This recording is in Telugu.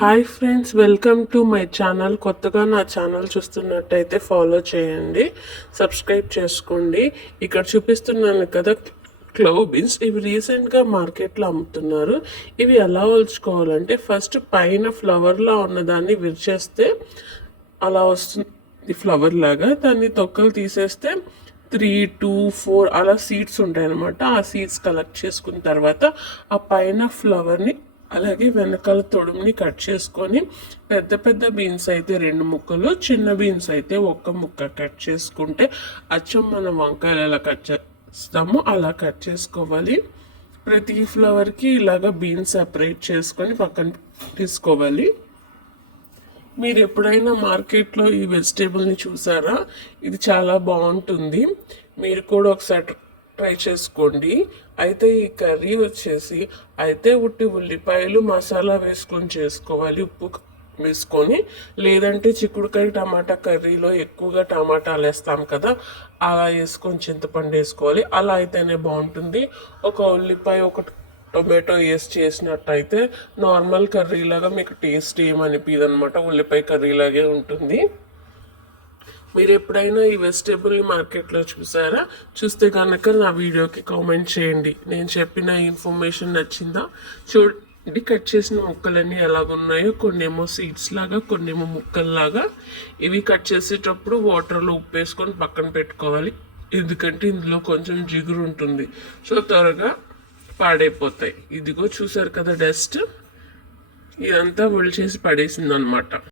Hi friends, welcome to my channel. కొత్తగా నా ఛానల్ చూస్తున్నట్టయితే ఫాలో చేయండి, సబ్స్క్రైబ్ చేసుకోండి. ఇక్కడ చూపిస్తున్నాను కదా క్లవ్ బీన్స్, ఇవి రీసెంట్గా మార్కెట్లో అమ్ముతున్నారు. ఇవి ఎలా ఒలుచుకోవాలంటే ఫస్ట్ పైన ఫ్లవర్లా ఉన్నదాన్ని విరిచేస్తే అలా వస్తుంది ఫ్లవర్ లాగా. దాన్ని తొక్కలు తీసేస్తే 3, 2, 4 అలా సీడ్స్ ఉంటాయి అన్నమాట. ఆ సీడ్స్ కలెక్ట్ చేసుకున్న తర్వాత ఆ పైన ఫ్లవర్ని అలాగే వెనకాల తొడుముని కట్ చేసుకొని పెద్ద పెద్ద బీన్స్ అయితే 2 ముక్కలు, చిన్న బీన్స్ అయితే 1 ముక్క కట్ చేసుకుంటే అచ్చం మనం వంకాయలు ఎలా కట్ చేస్తామో అలా కట్ చేసుకోవాలి. ప్రతి ఫ్లవర్కి ఇలాగ బీన్స్ సెపరేట్ చేసుకొని పక్కన తీసుకోవాలి. మీరు ఎప్పుడైనా మార్కెట్లో ఈ వెజిటేబుల్ని చూసారా? ఇది చాలా బాగుంటుంది, మీరు కూడా ఒకసారి ట్రై చేసుకోండి. అయితే ఈ కర్రీ వచ్చేసి అయితే ఉట్టి ఉల్లిపాయలు మసాలా వేసుకొని చేసుకోవాలి, ఉప్పు వేసుకొని. లేదంటే చిక్కుడుకాయ టమాటా కర్రీలో ఎక్కువగా టమాటాలు వేస్తాం కదా, అలా వేసుకొని చింతపండు వేసుకోవాలి. అలా అయితేనే బాగుంటుంది. ఒక ఉల్లిపాయ ఒక టొమాటో వేసి చేసినట్టయితే నార్మల్ కర్రీలాగా మీకు టేస్ట్ ఏమనిపించదు అనమాట, ఉల్లిపాయ కర్రీలాగే ఉంటుంది. మీరు ఎప్పుడైనా ఈ వెజిటేబుల్ని మార్కెట్లో చూసారా? చూస్తే కనుక నా వీడియోకి కామెంట్ చేయండి. నేను చెప్పిన ఇన్ఫర్మేషన్ నచ్చిందా? చూడండి, కట్ చేసిన ముక్కలన్నీ ఎలాగున్నాయో, కొన్నేమో సీడ్స్ లాగా, కొన్నేమో ముక్కల్లాగా. ఇవి కట్ చేసేటప్పుడు వాటర్లో ఉప్పు వేసుకొని పక్కన పెట్టుకోవాలి, ఎందుకంటే ఇందులో కొంచెం జిగురు ఉంటుంది, సో త్వరగా పాడైపోతాయి. ఇదిగో చూసారు కదా డస్ట్, ఇదంతా ఒలిచేసి పడేసింది అనమాట.